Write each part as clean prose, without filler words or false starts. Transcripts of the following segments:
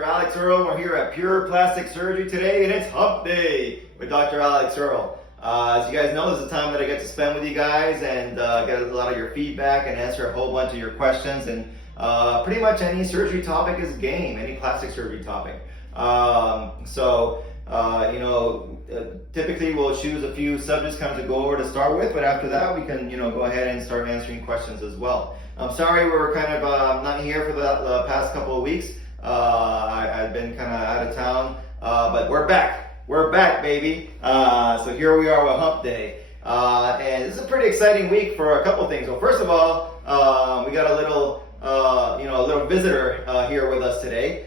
Dr. Earle. We're here at Pure Plastic Surgery today, and it's Hump Day with Dr. Earle. As you guys know, this is the time that I get to spend with you guys and get a lot of your feedback and answer a whole bunch of your questions. And pretty much any surgery topic is game, any plastic surgery topic. Typically we'll choose a few subjects kind of to go over to start with, but after that we can, go ahead and start answering questions as well. I'm sorry we were kind of not here for the past couple of weeks. I've been kind of out of town, but we're back. We're back, baby. So here we are with Hump Day. And this is a pretty exciting week for a couple things. Well, first of all, we got a little visitor here with us today.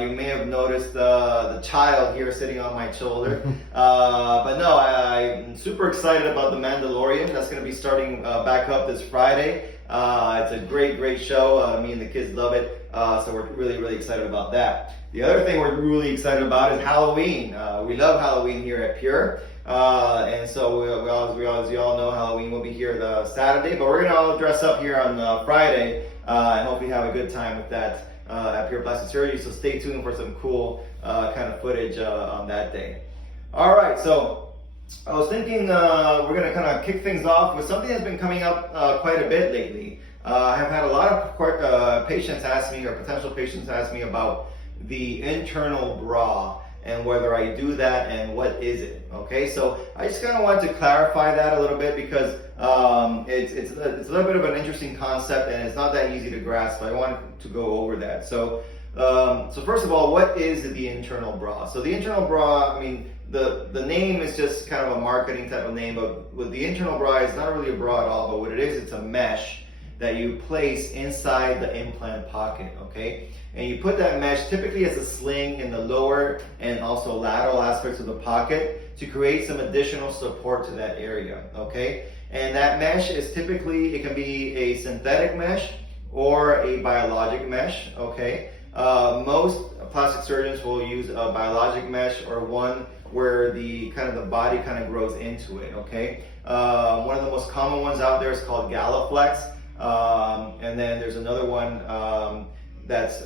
You may have noticed the child here sitting on my shoulder. But no, I'm super excited about The Mandalorian. That's going to be starting back up this Friday. It's a great show. Me and the kids love it. So we're really excited about that. The other thing we're really excited about is Halloween. We love Halloween here at Pure. And so as you all know, Halloween will be here the Saturday, but we're going to all dress up here on Friday. And hope you have a good time with that at Pure Plastic Surgery. So stay tuned for some cool kind of footage on that day. All right, so I was thinking we're going to kind of kick things off with something that's been coming up quite a bit lately. I have had a lot of patients ask me, or potential patients ask me, about the internal bra and whether I do that and what is it. Okay, so I just kind of wanted to clarify that a little bit because it's a little bit of an interesting concept and it's not that easy to grasp. I wanted to go over that. So first of all, what is the internal bra? So the internal bra, I mean, the name is just kind of a marketing type of name, but with the internal bra, it's not really a bra at all, but what it is, it's a mesh that you place inside the implant pocket, okay? And you put that mesh typically as a sling in the lower and also lateral aspects of the pocket to create some additional support to that area, okay? And that mesh is typically, it can be a synthetic mesh or a biologic mesh, okay? Most plastic surgeons will use a biologic mesh or one where the body kind of grows into it, okay? One of the most common ones out there is called Gala Flex. And then there's another one that's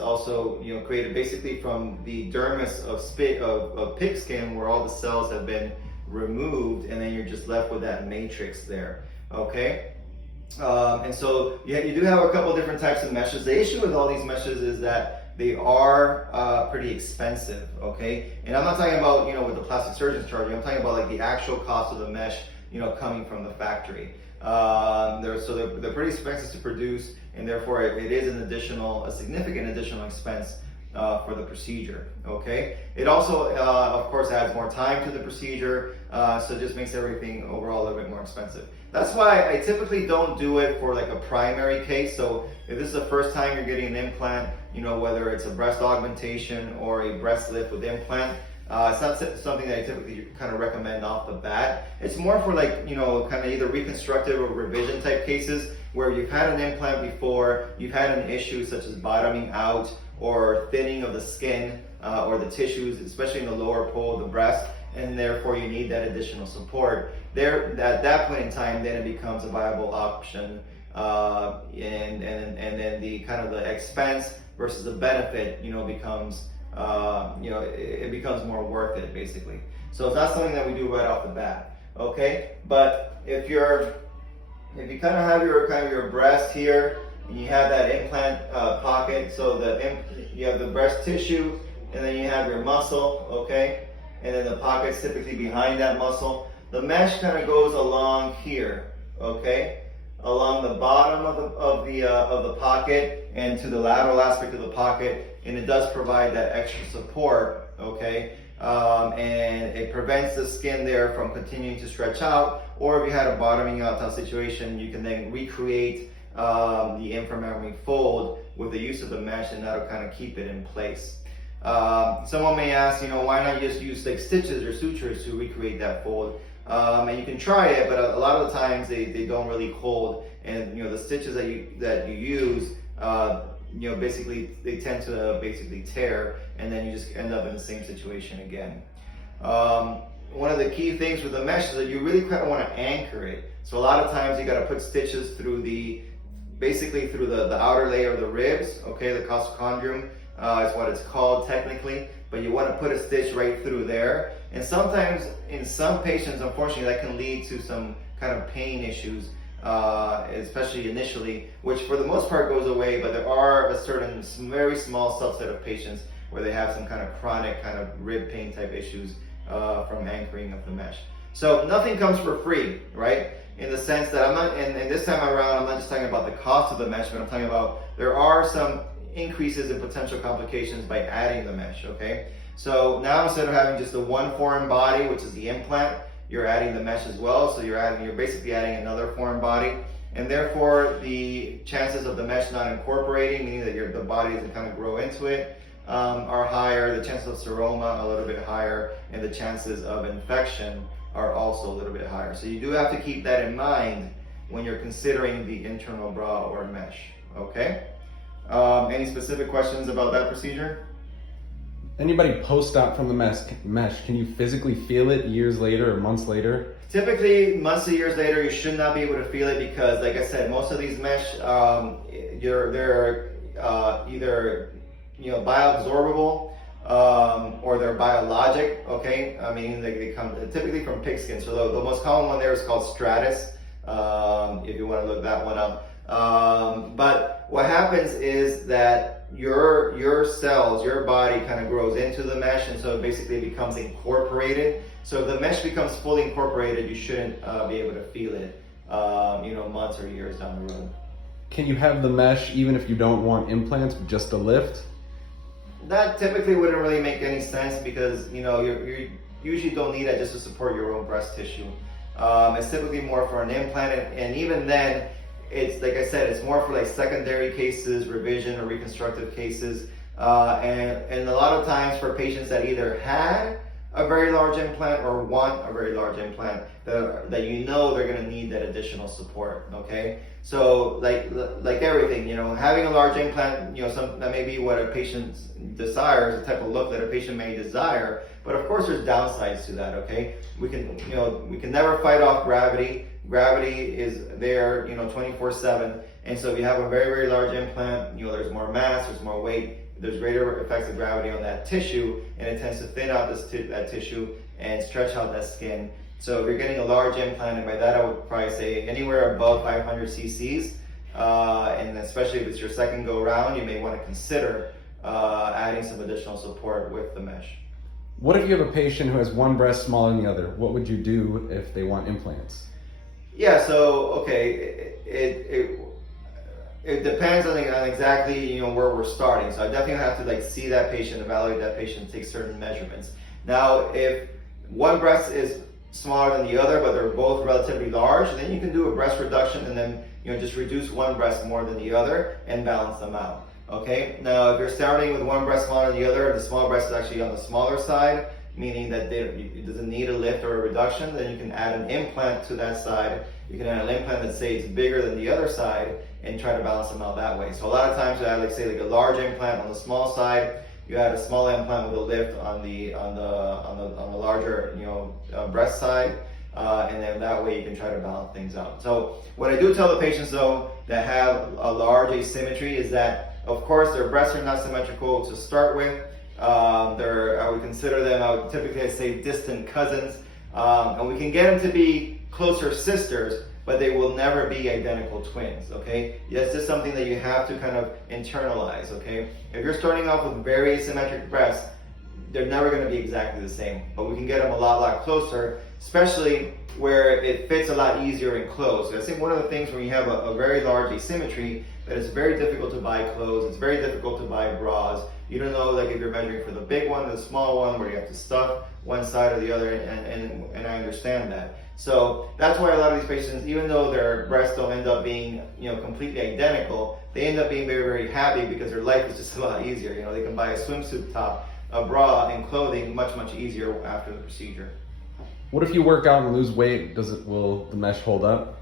also created basically from the dermis of pig skin, where all the cells have been removed, and then you're just left with that matrix there. Okay, and so you do have a couple different types of meshes. The issue with all these meshes is that they are pretty expensive. Okay, and I'm not talking about what the plastic surgeons charging. I'm talking about like the actual cost of the mesh coming from the factory. They're pretty expensive to produce, and therefore it is a significant additional expense for the procedure. Okay. It also, of course, adds more time to the procedure, so it just makes everything overall a little bit more expensive. That's why I typically don't do it for like a primary case. So if this is the first time you're getting an implant, whether it's a breast augmentation or a breast lift with implant, it's not something that I typically kind of recommend off the bat. It's more for like, kind of either reconstructive or revision type cases where you've had an implant before, you've had an issue such as bottoming out or thinning of the skin or the tissues, especially in the lower pole of the breast, and therefore you need that additional support. There, at that point in time, then it becomes a viable option, and then the kind of the expense versus the benefit, becomes it becomes more worth it basically. So it's not something that we do right off the bat, okay? But if you kind of have your breast here and you have that implant pocket, so you have the breast tissue and then you have your muscle, okay? And then the pocket's typically behind that muscle. The mesh kind of goes along here, okay? Along the bottom of the pocket and to the lateral aspect of the pocket, and it does provide that extra support, okay? And it prevents the skin there from continuing to stretch out, or if you had a bottoming out type situation, you can then recreate the inframammary fold with the use of the mesh, and that'll kind of keep it in place. Someone may ask, why not just use like stitches or sutures to recreate that fold? And you can try it, but a lot of the times they don't really hold, and the stitches that you use, basically they tend to basically tear, and then you just end up in the same situation again. One of the key things with the mesh is that you really kind of want to anchor it. So a lot of times you got to put stitches through the basically through the outer layer of the ribs, okay, the costochondrium is what it's called technically, but you want to put a stitch right through there. And sometimes in some patients, unfortunately, that can lead to some kind of pain issues, especially initially, which for the most part goes away, but there are a certain very small subset of patients where they have some kind of chronic kind of rib pain type issues from anchoring of the mesh. So nothing comes for free, right? In the sense that I'm not, and this time around, I'm not just talking about the cost of the mesh, but I'm talking about there are some increases in potential complications by adding the mesh, okay? So now instead of having just the one foreign body, which is the implant, you're adding the mesh as well. So you're basically adding another foreign body, and therefore the chances of the mesh not incorporating, meaning that the body doesn't kind of grow into it, are higher. The chances of seroma a little bit higher, and the chances of infection are also a little bit higher. So you do have to keep that in mind when you're considering the internal bra or mesh, okay? Any specific questions about that procedure? Anybody post-op from the mesh, can you physically feel it years later or months later? Typically, months to years later, you should not be able to feel it because, like I said, most of these mesh, they're either bioabsorbable or they're biologic. Okay, I mean they come typically from pigskin. So the most common one there is called stratus. If you want to look that one up. But what happens is that your cells, your body kind of grows into the mesh, and so it basically becomes incorporated. So if the mesh becomes fully incorporated, you shouldn't be able to feel it, months or years down the road. Can you have the mesh even if you don't want implants, just a lift? That typically wouldn't really make any sense because you usually don't need that just to support your own breast tissue. It's typically more for an implant, and even then, it's like I said, it's more for like secondary cases, revision or reconstructive cases, and a lot of times for patients that either had a very large implant or want a very large implant that they're going to need that additional support. Okay, so like everything, having a large implant, that may be what a patient desires, the type of look that a patient may desire. But of course, there's downsides to that. Okay, we can never fight off gravity. Gravity is there, 24/7, and so if you have a very, very large implant, there's more mass, there's more weight, there's greater effects of gravity on that tissue, and it tends to thin out that tissue and stretch out that skin. So if you're getting a large implant, and by that I would probably say anywhere above 500 cc's, and especially if it's your second go round, you may want to consider adding some additional support with the mesh. What if you have a patient who has one breast smaller than the other? What would you do if they want implants? Yeah, so okay, it depends on exactly where we're starting. So I definitely have to see that patient, evaluate that patient, take certain measurements. Now, if one breast is smaller than the other, but they're both relatively large, then you can do a breast reduction and then just reduce one breast more than the other and balance them out. Okay. Now, if you're starting with one breast smaller than the other, the small breast is actually on the smaller side, meaning that it doesn't need a lift or a reduction, then you can add an implant to that side. You can add an implant that say it's bigger than the other side and try to balance them out that way. So a lot of times you add a large implant on the small side, you add a small implant with a lift on the larger breast side, and then that way you can try to balance things out. So what I do tell the patients though that have a large asymmetry is that of course their breasts are not symmetrical to start with. I would consider them, I would typically say distant cousins, and we can get them to be closer sisters, but they will never be identical twins, okay? That's just something that you have to kind of internalize, okay? If you're starting off with very asymmetric breasts, they're never gonna be exactly the same, but we can get them a lot closer, especially where it fits a lot easier in clothes. I think one of the things when you have a very large asymmetry, that it's very difficult to buy clothes, it's very difficult to buy bras. You don't know if you're measuring for the big one, the small one, where you have to stuff one side or the other, and I understand that. So that's why a lot of these patients, even though their breasts don't end up being completely identical, they end up being very, very happy because their life is just a lot easier. They can buy a swimsuit top, a bra, and clothing much easier after the procedure. What if you work out and lose weight? Will the mesh hold up?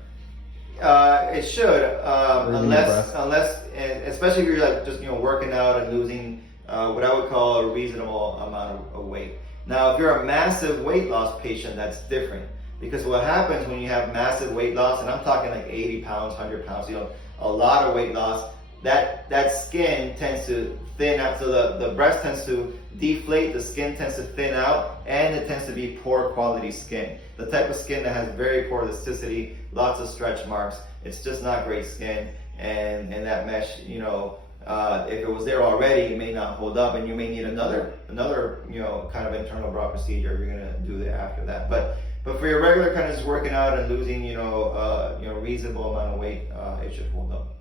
It should, unless, especially if you're just working out and losing what I would call a reasonable amount of weight. Now, if you're a massive weight loss patient, that's different, because what happens when you have massive weight loss, and I'm talking like 80 pounds, 100 pounds, a lot of weight loss, that skin tends to thin out. So the breast tends to deflate, the skin tends to thin out, and it tends to be poor quality skin. The type of skin that has very poor elasticity, lots of stretch marks, it's just not great skin. And that mesh, if it was there already, it may not hold up, and you may need another kind of internal bra procedure. You're gonna do that after that. But for your regular kind of just working out and losing, reasonable amount of weight, it should hold up.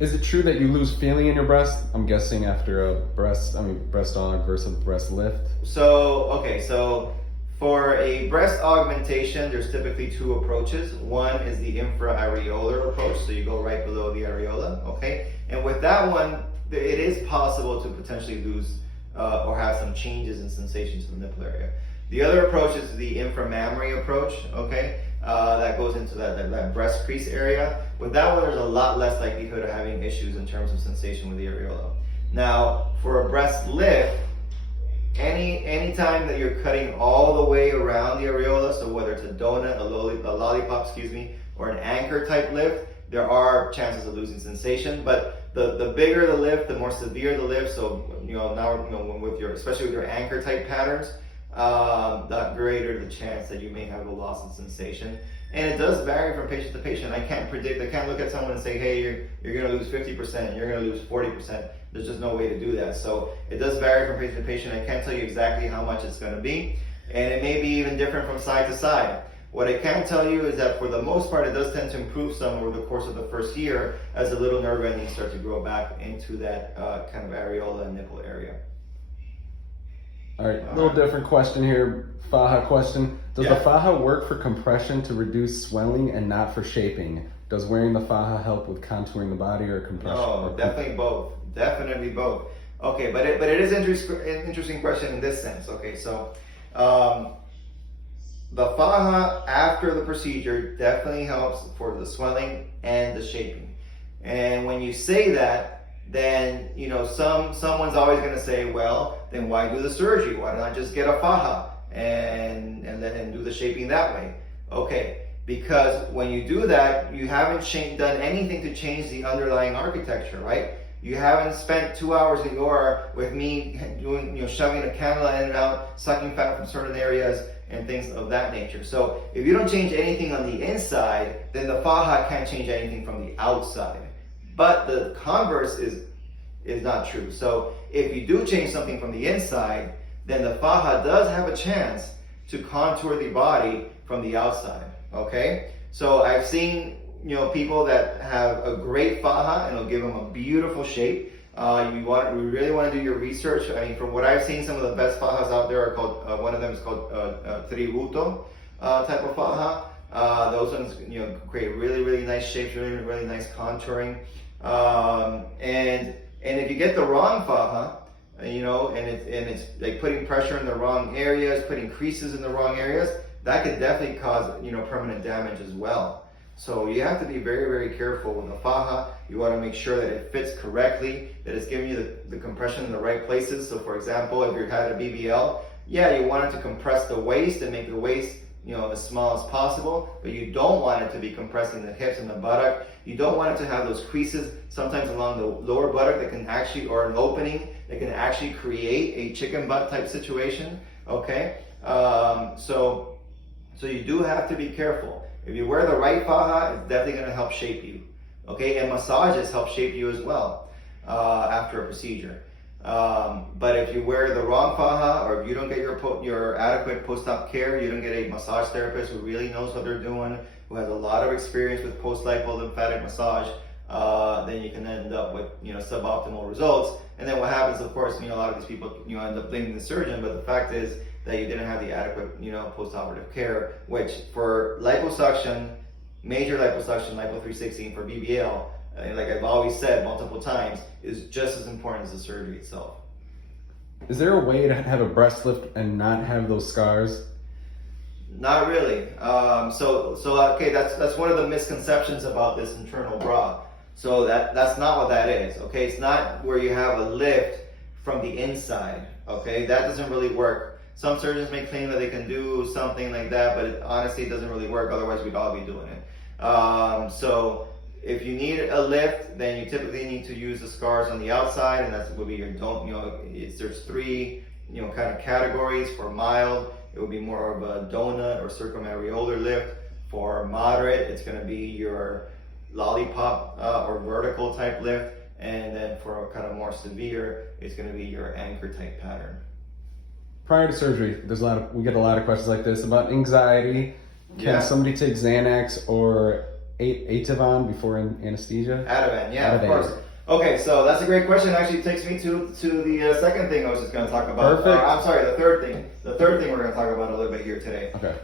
Is it true that you lose feeling in your breast? I'm guessing after a breast aug versus breast lift. So for a breast augmentation, there's typically two approaches. One is the infraareolar approach, so you go right below the areola, okay? And with that one, it is possible to potentially lose or have some changes in sensations in the nipple area. The other approach is the inframammary approach, okay? That goes into that breast crease area. With that one, there's a lot less likelihood of having issues in terms of sensation with the areola. Now, for a breast lift, any time that you're cutting all the way around the areola, so whether it's a donut, a lollipop, or an anchor type lift, there are chances of losing sensation. But the bigger the lift, the more severe the lift. So especially with your anchor type patterns, the greater the chance that you may have a loss of sensation. And it does vary from patient to patient. I can't predict. I can't look at someone and say, hey, you're going to lose 50%, you're going to lose 40%. There's just no way to do that. So it does vary from patient to patient. I can't tell you exactly how much it's going to be, and it may be even different from side to side. What I can tell you is that for the most part, it does tend to improve some over the course of the first year as the little nerve endings start to grow back into that kind of areola and nipple area. All right, a little different question here, faja question. Does the faja work for compression to reduce swelling and not for shaping? Does wearing the faja help with contouring the body or compression? Oh, definitely both. Definitely both. Okay, but it is an interesting question in this sense. Okay, so the faja after the procedure definitely helps for the swelling and the shaping. And when you say that, then someone's always going to say, well, then why do the surgery? Why not just get a faja and do the shaping that way? Okay, because when you do that, you haven't done anything to change the underlying architecture, right? You haven't spent 2 hours in OR with me doing, shoving a cannula in and out, sucking fat from certain areas, and things of that nature. So if you don't change anything on the inside, then the faja can't change anything from the outside. But the converse is not true. So if you do change something from the inside, then the faja does have a chance to contour the body from the outside. Okay? So I've seen people that have a great faja and it'll give them a beautiful shape. We really want to do your research. I mean, from what I've seen, some of the best fajas out there are called, one of them is called tributo type of faja. Those ones, create really, really nice shapes, really, really nice contouring. And if you get the wrong faja, and it's like putting pressure in the wrong areas, putting creases in the wrong areas, that could definitely cause, permanent damage as well. So you have to be very, very careful with the faja. You want to make sure that it fits correctly, that it's giving you the compression in the right places. So for example, if you had a BBL, you want it to compress the waist and make the waist, as small as possible, but you don't want it to be compressing the hips and the buttock. You don't want it to have those creases sometimes along the lower buttock that can actually, or an opening that can actually create a chicken butt type situation, okay? So you do have to be careful. If you wear the right faja, it's definitely going to help shape you, okay? And massages help shape you as well after a procedure. But if you wear the wrong faja, or if you don't get your adequate post-op care, you don't get a massage therapist who really knows what they're doing, who has a lot of experience with post-lipo lymphatic massage, then you can end up with suboptimal results. And then what happens, of course, a lot of these people end up blaming the surgeon, but the fact is that you didn't have the adequate post-operative care, which for liposuction, major liposuction, lipo 316 for BBL, like I've always said multiple times, is just as important as the surgery itself. Is there a way to have a breast lift and not have those scars? Not really. Okay, that's one of the misconceptions about this internal bra. So that's not what that is. Okay, it's not where you have a lift from the inside. Okay, that doesn't really work. Some surgeons may claim that they can do something like that, but honestly, it doesn't really work. Otherwise, we'd all be doing it. So If you need a lift, then you typically need to use the scars on the outside, and that will be your don't. There's three kind of categories. For mild, it will be more of a donut or circumareolar lift. For moderate, it's going to be your lollipop or vertical type lift, and then for a kind of more severe, it's going to be your anchor type pattern. Prior to surgery, we get a lot of questions like this about anxiety. Can somebody take Xanax or Ativan before anesthesia? Ativan, yeah, of course. Okay, so that's a great question. Actually, it takes me to the second thing I was just going to talk about. Perfect. I'm sorry, the third thing. The third thing we're going to talk about a little bit here today. Okay.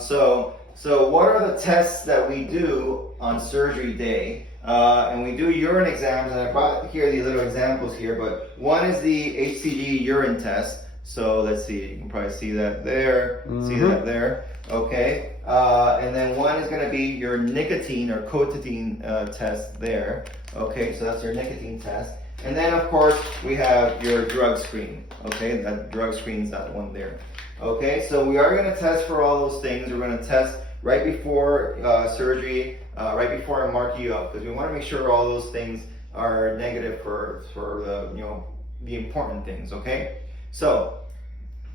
So what are the tests that we do on surgery day? And we do urine exams, and I brought here these little examples here, but one is the HCG urine test. So let's see, you can probably see that there, see that there, okay. And then one is gonna be your nicotine or cotinine test there. Okay, so that's your nicotine test. And then of course, we have your drug screen, okay, that drug screen's that one there. Okay, so we are gonna test for all those things. We're gonna test right before surgery, right before I mark you up, because we wanna make sure all those things are negative for the important things, okay? So,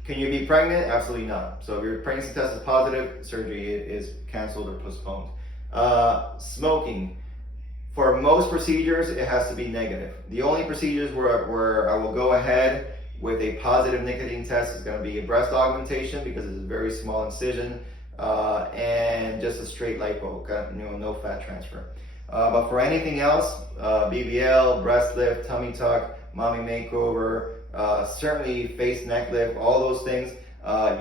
can you be pregnant? Absolutely not. So if your pregnancy test is positive, surgery is canceled or postponed. Smoking. For most procedures, it has to be negative. The only procedures where I will go ahead with a positive nicotine test is going to be a breast augmentation, because it's a very small incision, and just a straight lipo, no fat transfer. But for anything else, BBL, breast lift, tummy tuck, mommy makeover, certainly face neck lift, all those things,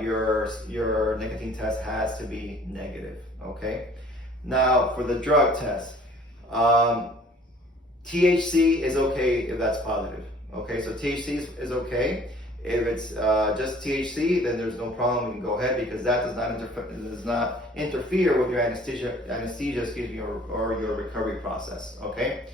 your nicotine test has to be negative, okay? Now, for the drug test, THC is okay if that's positive, okay? So THC is okay. If it's just THC, then there's no problem. We can go ahead, because that does not interfere with your anesthesia, or your recovery process, okay?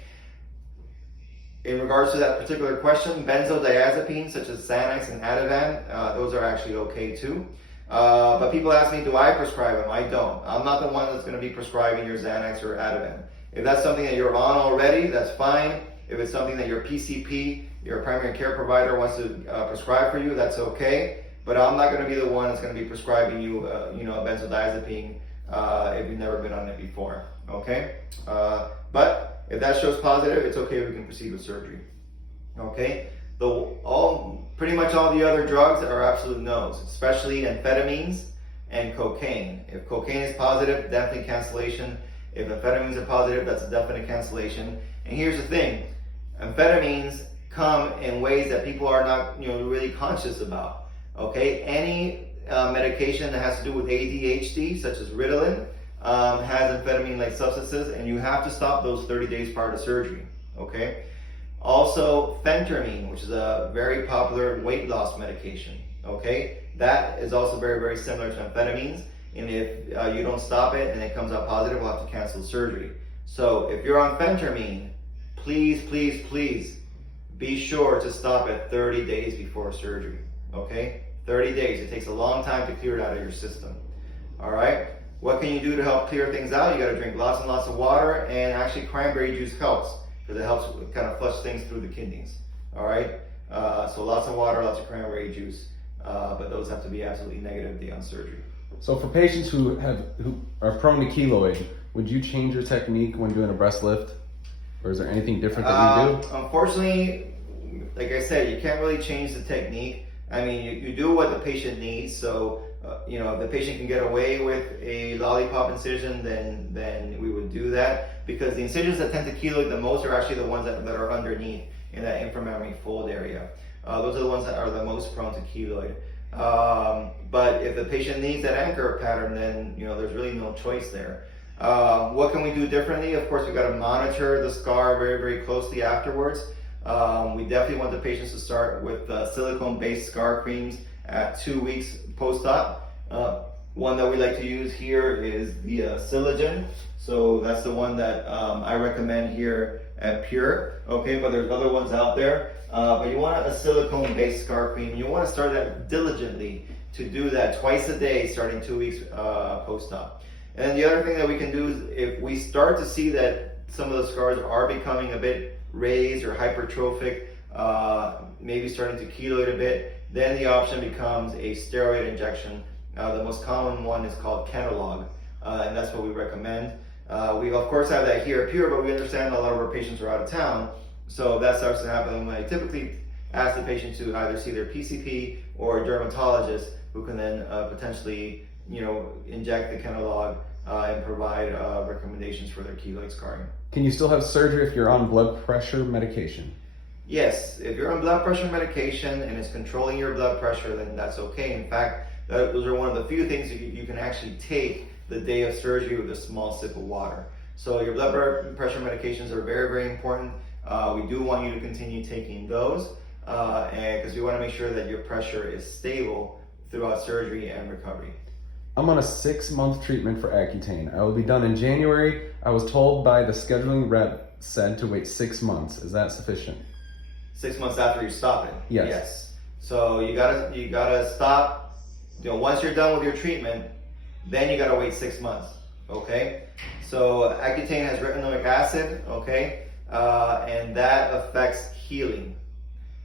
In regards to that particular question, benzodiazepines such as Xanax and Ativan, those are actually okay too. But people ask me, do I prescribe them? I don't. I'm not the one that's going to be prescribing your Xanax or Ativan. If that's something that you're on already, that's fine. If it's something that your PCP, your primary care provider, wants to prescribe for you, that's okay. But I'm not going to be the one that's going to be prescribing you, a benzodiazepine if you've never been on it before. Okay, but if that shows positive, it's okay. We can proceed with surgery. Okay, pretty much all the other drugs are absolute no's, especially amphetamines and cocaine. If cocaine is positive, definitely cancellation. If amphetamines are positive, that's a definite cancellation. And here's the thing: amphetamines come in ways that people are not, really conscious about. Okay, any medication that has to do with ADHD, such as Ritalin, has amphetamine-like substances, and you have to stop those 30 days prior to surgery, okay? Also, phentermine, which is a very popular weight loss medication, okay? That is also very, very similar to amphetamines, and if you don't stop it and it comes out positive, we'll have to cancel surgery. So if you're on phentermine, please, please, please be sure to stop at 30 days before surgery, okay? 30 days, it takes a long time to clear it out of your system, all right? What can you do to help clear things out? You got to drink lots and lots of water, and actually cranberry juice helps, because it helps kind of flush things through the kidneys. All right, so lots of water, lots of cranberry juice, but those have to be absolutely negative day on surgery. So for patients who are prone to keloid, would you change your technique when doing a breast lift, or is there anything different that you do? Unfortunately, like I said, you can't really change the technique. I mean, you do what the patient needs. So if the patient can get away with a lollipop incision, then we would do that, because the incisions that tend to keloid the most are actually the ones that are underneath in that inframammary fold area. Those are the ones that are the most prone to keloid. But if the patient needs that anchor pattern, then there's really no choice there. What can we do differently? Of course, we've got to monitor the scar very, very closely afterwards. We definitely want the patients to start with silicone-based scar creams at 2 weeks post-op. One that we like to use here is the Silogen. So that's the one that I recommend here at Pure. Okay, but there's other ones out there. But you want a silicone-based scar cream. You want to start that diligently to do that twice a day, starting 2 weeks post-op. And then the other thing that we can do is, if we start to see that some of the scars are becoming a bit raised or hypertrophic, maybe starting to keloid a bit, then the option becomes a steroid injection. The most common one is called Kenalog, and that's what we recommend. We of course have that here at Pure, but we understand a lot of our patients are out of town, so that starts to happen when I typically ask the patient to either see their PCP or a dermatologist, who can then potentially, inject the Kenalog and provide recommendations for their keloid scarring. Can you still have surgery if you're on blood pressure medication? Yes, if you're on blood pressure medication and it's controlling your blood pressure, then that's okay. In fact, those are one of the few things that you can actually take the day of surgery with a small sip of water. So your blood pressure medications are very, very important. We do want you to continue taking those and because we want to make sure that your pressure is stable throughout surgery and recovery. I'm on a 6-month treatment for Accutane. I will be done in January. I was told by the scheduling rep said to wait 6 months. Is that sufficient? 6 months after you stop it? Yes. So you gotta stop. Once you're done with your treatment, then you gotta wait 6 months. Okay. So Accutane has retinoic acid. Okay, and that affects healing,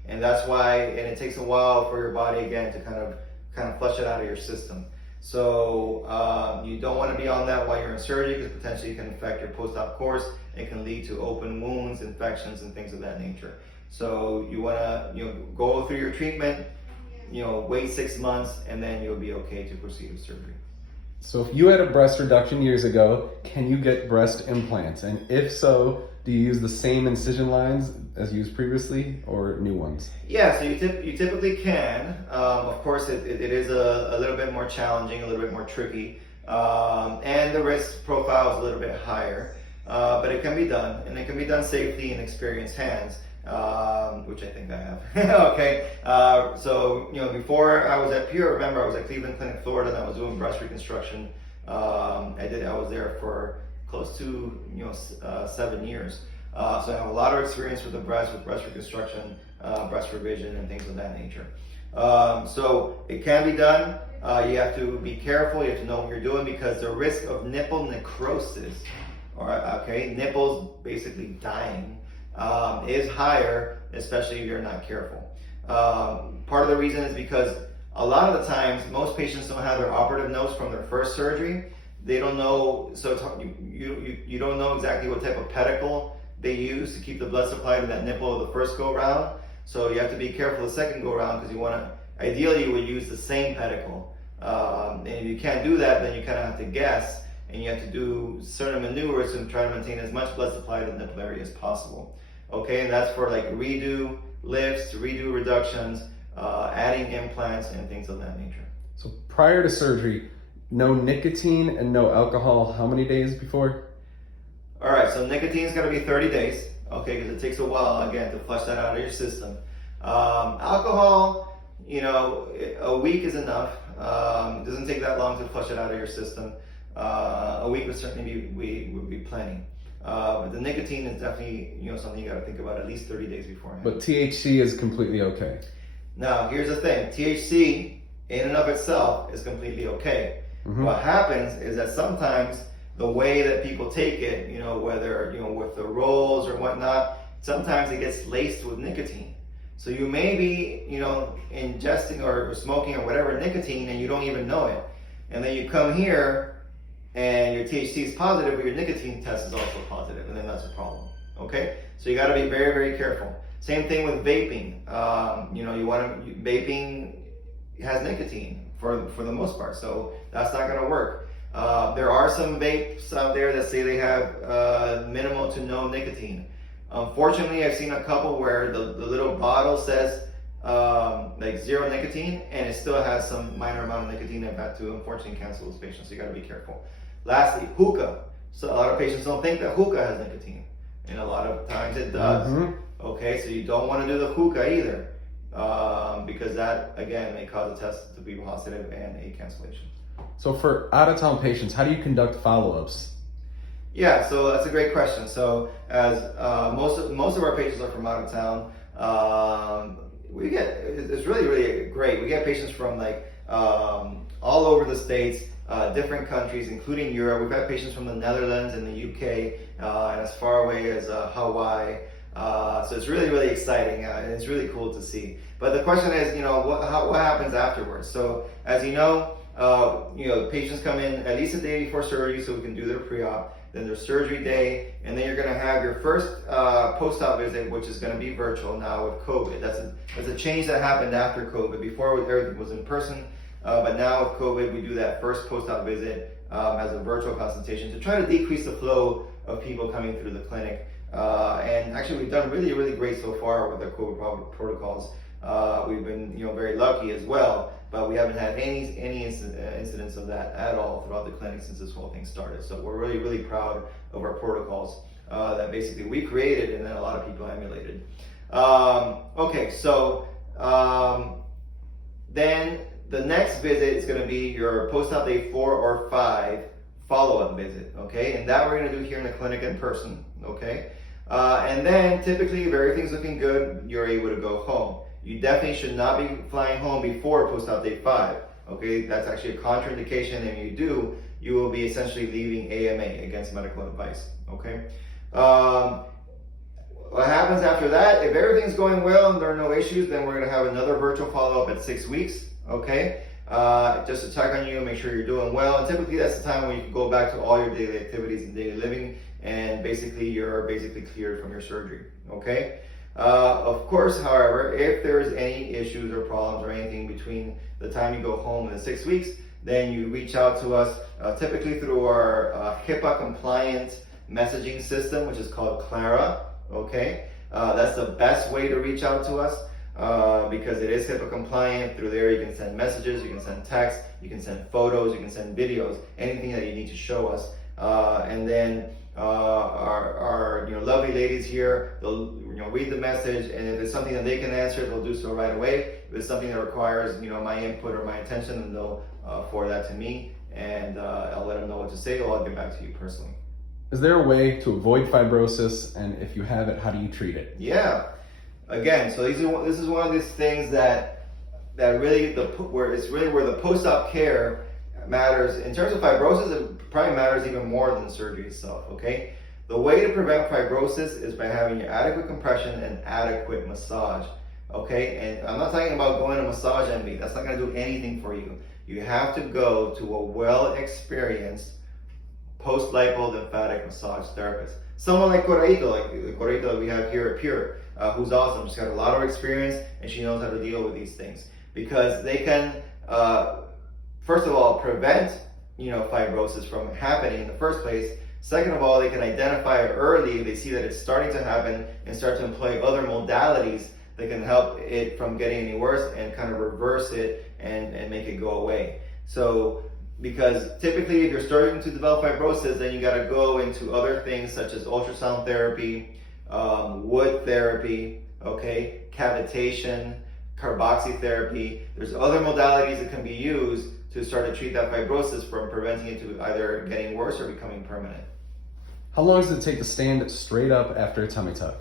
and that's why. And it takes a while for your body again to kind of flush it out of your system. So you don't want to be on that while you're in surgery, because potentially it can affect your post-op course. It can lead to open wounds, infections, and things of that nature. So you want to go through your treatment, wait 6 months, and then you'll be okay to proceed with surgery. So if you had a breast reduction years ago, can you get breast implants? And if so, do you use the same incision lines as used previously or new ones? Yeah, so you typically can. Of course, it is a little bit more challenging, a little bit more tricky, and the risk profile is a little bit higher. But it can be done, and it can be done safely in experienced hands, which I think I have. Okay, so before I was at Pure, remember I was at Cleveland Clinic, Florida, and I was doing breast reconstruction. I was there for close to 7 years. So I have a lot of experience with the breast, with breast reconstruction, breast revision, and things of that nature. So it can be done. You have to be careful. You have to know what you're doing, because the risk of nipple necrosis, nipples basically dying, is higher, especially if you're not careful. Part of the reason is because a lot of the times most patients don't have their operative notes from their first surgery. They don't know, so you don't know exactly what type of pedicle they use to keep the blood supply to that nipple of the first go round. So you have to be careful the second go round, because you want to, ideally you would use the same pedicle. And if you can't do that, then you kind of have to guess, and you have to do certain maneuvers to try to maintain as much blood supply to the nipple area as possible. Okay, and that's for like redo lifts, redo reductions, adding implants, and things of that nature. So prior to surgery, no nicotine and no alcohol, how many days before? All right, so nicotine is going to be 30 days, okay, because it takes a while, again, to flush that out of your system. Alcohol, a week is enough. It doesn't take that long to flush it out of your system. A week would certainly be plenty. But the nicotine is definitely something you got to think about at least 30 days beforehand. But THC is completely okay. Now, here's the thing. THC in and of itself is completely okay. Mm-hmm. What happens is that sometimes the way that people take it, whether with the rolls or whatnot, sometimes it gets laced with nicotine. So you may be ingesting or smoking or whatever nicotine, and you don't even know it. And then you come here and your THC is positive, but your nicotine test is also positive, and then that's a problem. Okay, so you got to be very, very careful. Same thing with vaping. Vaping has nicotine for the most part, so that's not going to work. There are some vapes out there that say they have minimal to no nicotine. Unfortunately, I've seen a couple where the little bottle says like 0 nicotine, and it still has some minor amount of nicotine. I've had to unfortunately cancel those patients, so you got to be careful. Lastly, hookah. So a lot of patients don't think that hookah has nicotine, and a lot of times it does. Mm-hmm. Okay, so you don't want to do the hookah either, because that again may cause a test to be positive and a cancellation. So for out-of-town patients, how do you conduct follow-ups? Yeah, so that's a great question. So as most of our patients are from out of town, it's really, really great. We get patients from like all over the states, different countries, including Europe. We've had patients from the Netherlands and the UK, and as far away as Hawaii. So it's really, really exciting, and it's really cool to see. But the question is, what happens afterwards? So as patients come in at least a day before surgery so we can do their pre-op, then their surgery day, and then you're going to have your first post-op visit, which is going to be virtual now with COVID. That's a change that happened after COVID. Before, everything was in person, but now with COVID, we do that first post-op visit as a virtual consultation to try to decrease the flow of people coming through the clinic. And actually, we've done really, really great so far with our COVID protocols. We've been, very lucky as well, but we haven't had any incidents of that at all throughout the clinic since this whole thing started. So we're really, really proud of our protocols that basically we created and then a lot of people emulated. Then the next visit is going to be your post-op day 4 or 5 follow-up visit, okay? And that we're going to do here in the clinic in person, okay? And then typically, if everything's looking good, you're able to go home. You definitely should not be flying home before post-op day 5, okay? That's actually a contraindication, and if you do, you will be essentially leaving AMA, against medical advice, okay? What happens after that, if everything's going well and there are no issues, then we're gonna have another virtual follow-up at 6 weeks, okay? Just to check on you and make sure you're doing well. And typically that's the time when you can go back to all your daily activities and daily living, and you're cleared from your surgery, okay? Of course, however, if there's any issues or problems or anything between the time you go home and the 6 weeks, then you reach out to us, typically through our HIPAA compliant messaging system, which is called Clara, okay? That's the best way to reach out to us because it is HIPAA compliant. Through there you can send messages, you can send text, you can send photos, you can send videos, anything that you need to show us. And then our lovely ladies here, they'll read the message, and if it's something that they can answer, they'll do so right away. If it's something that requires my input or my attention, then they'll forward that to me, and I'll let them know what to say, or I'll get back to you personally. Is there a way to avoid fibrosis, and if you have it, how do you treat it? Yeah, again, so this is one of these things that really where the post-op care matters. In terms of fibrosis, it probably matters even more than the surgery itself, okay? The way to prevent fibrosis is by having your adequate compression and adequate massage, okay? And I'm not talking about going to Massage Envy. That's not going to do anything for you. You have to go to a well-experienced post-lipo lymphatic massage therapist. Someone like Correito, like the Correito that we have here at Pure, who's awesome. She's got a lot of experience and she knows how to deal with these things, because they can, first of all, prevent fibrosis from happening in the first place. Second of all, they can identify it early if they see that it's starting to happen and start to employ other modalities that can help it from getting any worse and kind of reverse it and make it go away. So, because typically if you're starting to develop fibrosis, then you got to go into other things such as ultrasound therapy, wood therapy, okay, cavitation, carboxytherapy. There's other modalities that can be used to start to treat that fibrosis from preventing it to either getting worse or becoming permanent. How long does it take to stand straight up after a tummy tuck?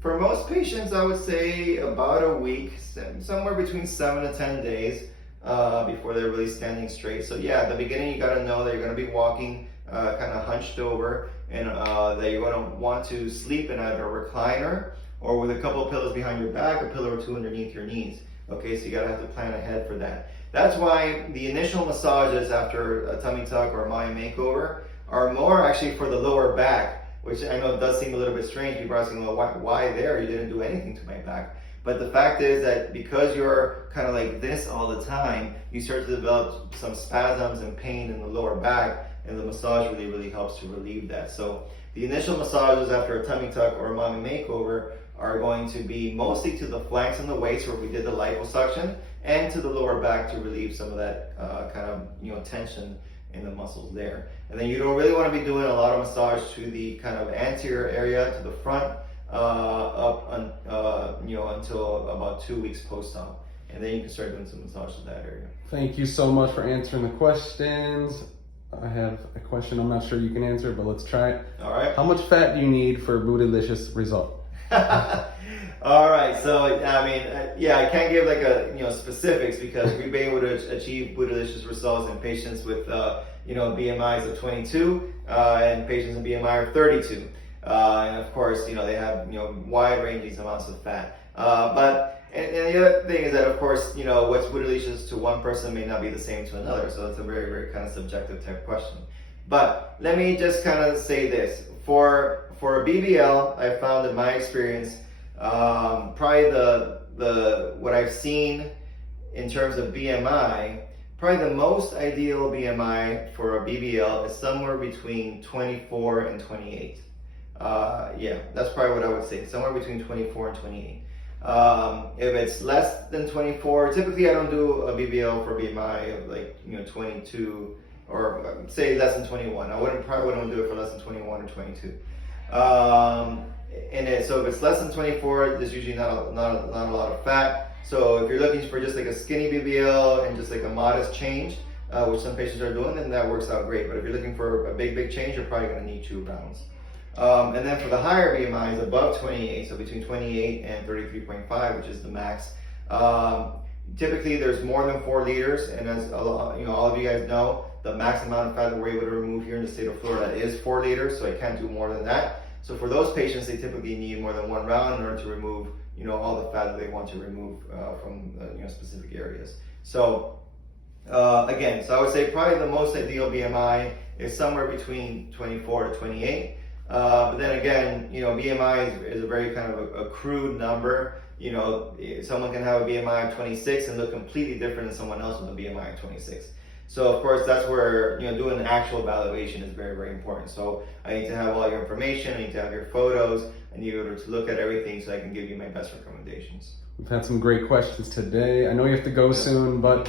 For most patients, I would say about a week, somewhere between 7 to 10 days before they're really standing straight. So yeah, at the beginning, you got to know that you're going to be walking kind of hunched over, and that you're going to want to sleep in either a recliner or with a couple of pillows behind your back, a pillow or two underneath your knees. Okay, so you got to have to plan ahead for that. That's why the initial massages after a tummy tuck or a Maya makeover are more actually for the lower back, which I know does seem a little bit strange. People are asking, well, why there? You didn't do anything to my back. But the fact is that because you're kind of like this all the time, you start to develop some spasms and pain in the lower back, and the massage really, really helps to relieve that. So the initial massages after a tummy tuck or a mommy makeover are going to be mostly to the flanks and the waist where we did the liposuction, and to the lower back to relieve some of that kind of tension in the muscles there. And then you don't really want to be doing a lot of massage to the kind of anterior area, to the front, until about 2 weeks post-op. And then you can start doing some massage to that area. Thank you so much for answering the questions. I have a question I'm not sure you can answer, but let's try it. All right. How much fat do you need for a bootylicious result? All right, so I mean, yeah, I can't give like a specifics because we've been able to achieve bootylicious results in patients with BMIs of 22 and patients in BMI of 32, and of course they have wide ranging amounts of fat. And the other thing is that of course what's bootylicious to one person may not be the same to another, so it's a very very kind of subjective type question. But let me just kind of say this for a BBL, I found in my experience. Probably the what I've seen in terms of BMI, probably the most ideal BMI for a BBL is somewhere between 24 and 28. Yeah, that's probably what I would say, somewhere between 24 and 28. If it's less than 24, typically I don't do a BBL for BMI of like 22 or say less than 21. Probably wouldn't do it for less than 21 or 22. So if it's less than 24, there's usually not a lot of fat. So if you're looking for just like a skinny BBL and just like a modest change, which some patients are doing, then that works out great. But if you're looking for a big change, you're probably going to need 2 rounds. And then for the higher BMIs above 28, so between 28 and 33.5, which is the max, typically there's more than 4 liters. And as all of you guys know, the max amount of fat that we're able to remove here in the state of Florida is 4 liters, so I can't do more than that. So for those patients, they typically need more than 1 round in order to remove, all the fat that they want to remove from specific areas. So again, so I would say probably the most ideal BMI is somewhere between 24 to 28. But then again, BMI is a very kind of a crude number. Someone can have a BMI of 26 and look completely different than someone else with a BMI of 26. So of course that's where doing an actual evaluation is very very important. So I need to have all your information, I need to have your photos, I need to look at everything so I can give you my best recommendations. We've had some great questions today. I know you have to go soon, but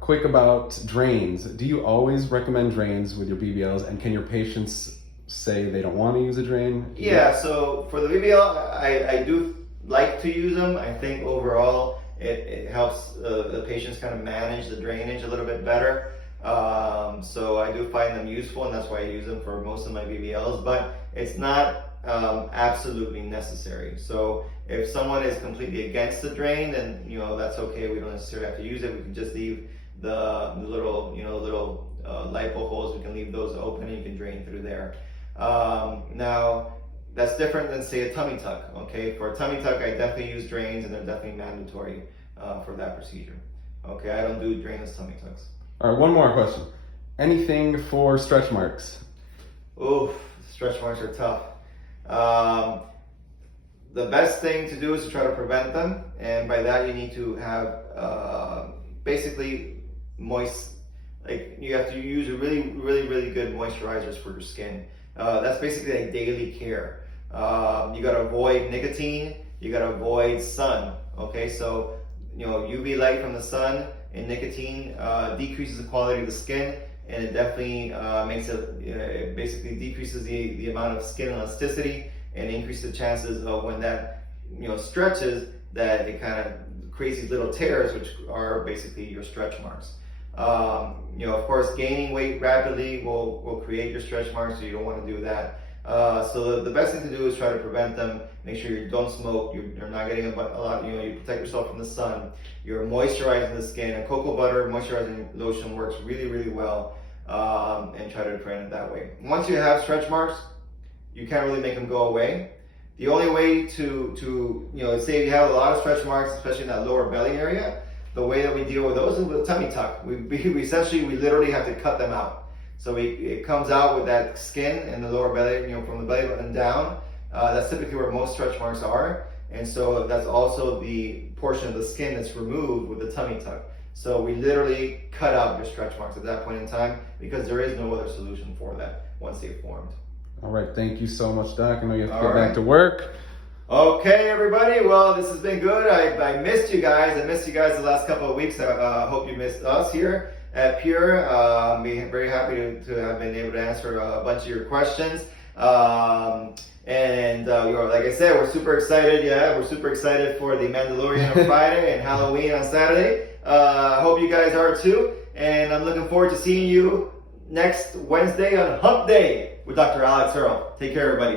quick about drains. Do you always recommend drains with your BBLs, and can your patients say they don't want to use a drain? Yeah, so for the BBL, I do like to use them. I think overall it helps the patients kind of manage the drainage a little bit better. So I do find them useful, and that's why I use them for most of my BBLs, but it's not absolutely necessary. So if someone is completely against the drain, then that's okay. We don't necessarily have to use it. We can just leave the little lipo holes. We can leave those open and you can drain through there. Now that's different than say a tummy tuck. Okay, for a tummy tuck I definitely use drains, and they're definitely mandatory for that procedure. Okay, I don't do drainless tummy tucks. All right, one more question. Anything for stretch marks? Oof, stretch marks are tough. The best thing to do is to try to prevent them, and by that you need to have basically moist, like you have to use really good moisturizers for your skin. That's basically like daily care. You gotta avoid nicotine, you gotta avoid sun. Okay, so UV light from the sun and nicotine decreases the quality of the skin, and it definitely makes it basically decreases the amount of skin elasticity and increases the chances of when that stretches, that it kind of creates these little tears, which are basically your stretch marks. Of course, gaining weight rapidly will create your stretch marks, so you don't want to do that. So the best thing to do is try to prevent them. Make sure you don't smoke, you're not getting a lot, you protect yourself from the sun, you're moisturizing the skin. A cocoa butter moisturizing lotion works really well, and try to prevent it that way. Once you have stretch marks, you can't really make them go away. The only way to say if you have a lot of stretch marks, especially in that lower belly area, the way that we deal with those is with a tummy tuck. We literally have to cut them out. So it comes out with that skin in the lower belly, from the belly button down. That's typically where most stretch marks are. And so that's also the portion of the skin that's removed with the tummy tuck. So we literally cut out your stretch marks at that point in time, because there is no other solution for that once they've formed. All right, thank you so much, Doc. I know you have to go back to work. Okay, everybody. Well, this has been good. I missed you guys. I missed you guys the last couple of weeks. I hope you missed us here at Pure. I'm very happy to have been able to answer a bunch of your questions. Like I said, we're super excited. Yeah, we're super excited for the Mandalorian on Friday and Halloween on Saturday. I hope you guys are too. And I'm looking forward to seeing you next Wednesday on Hump Day with Dr. Earle. Take care, everybody.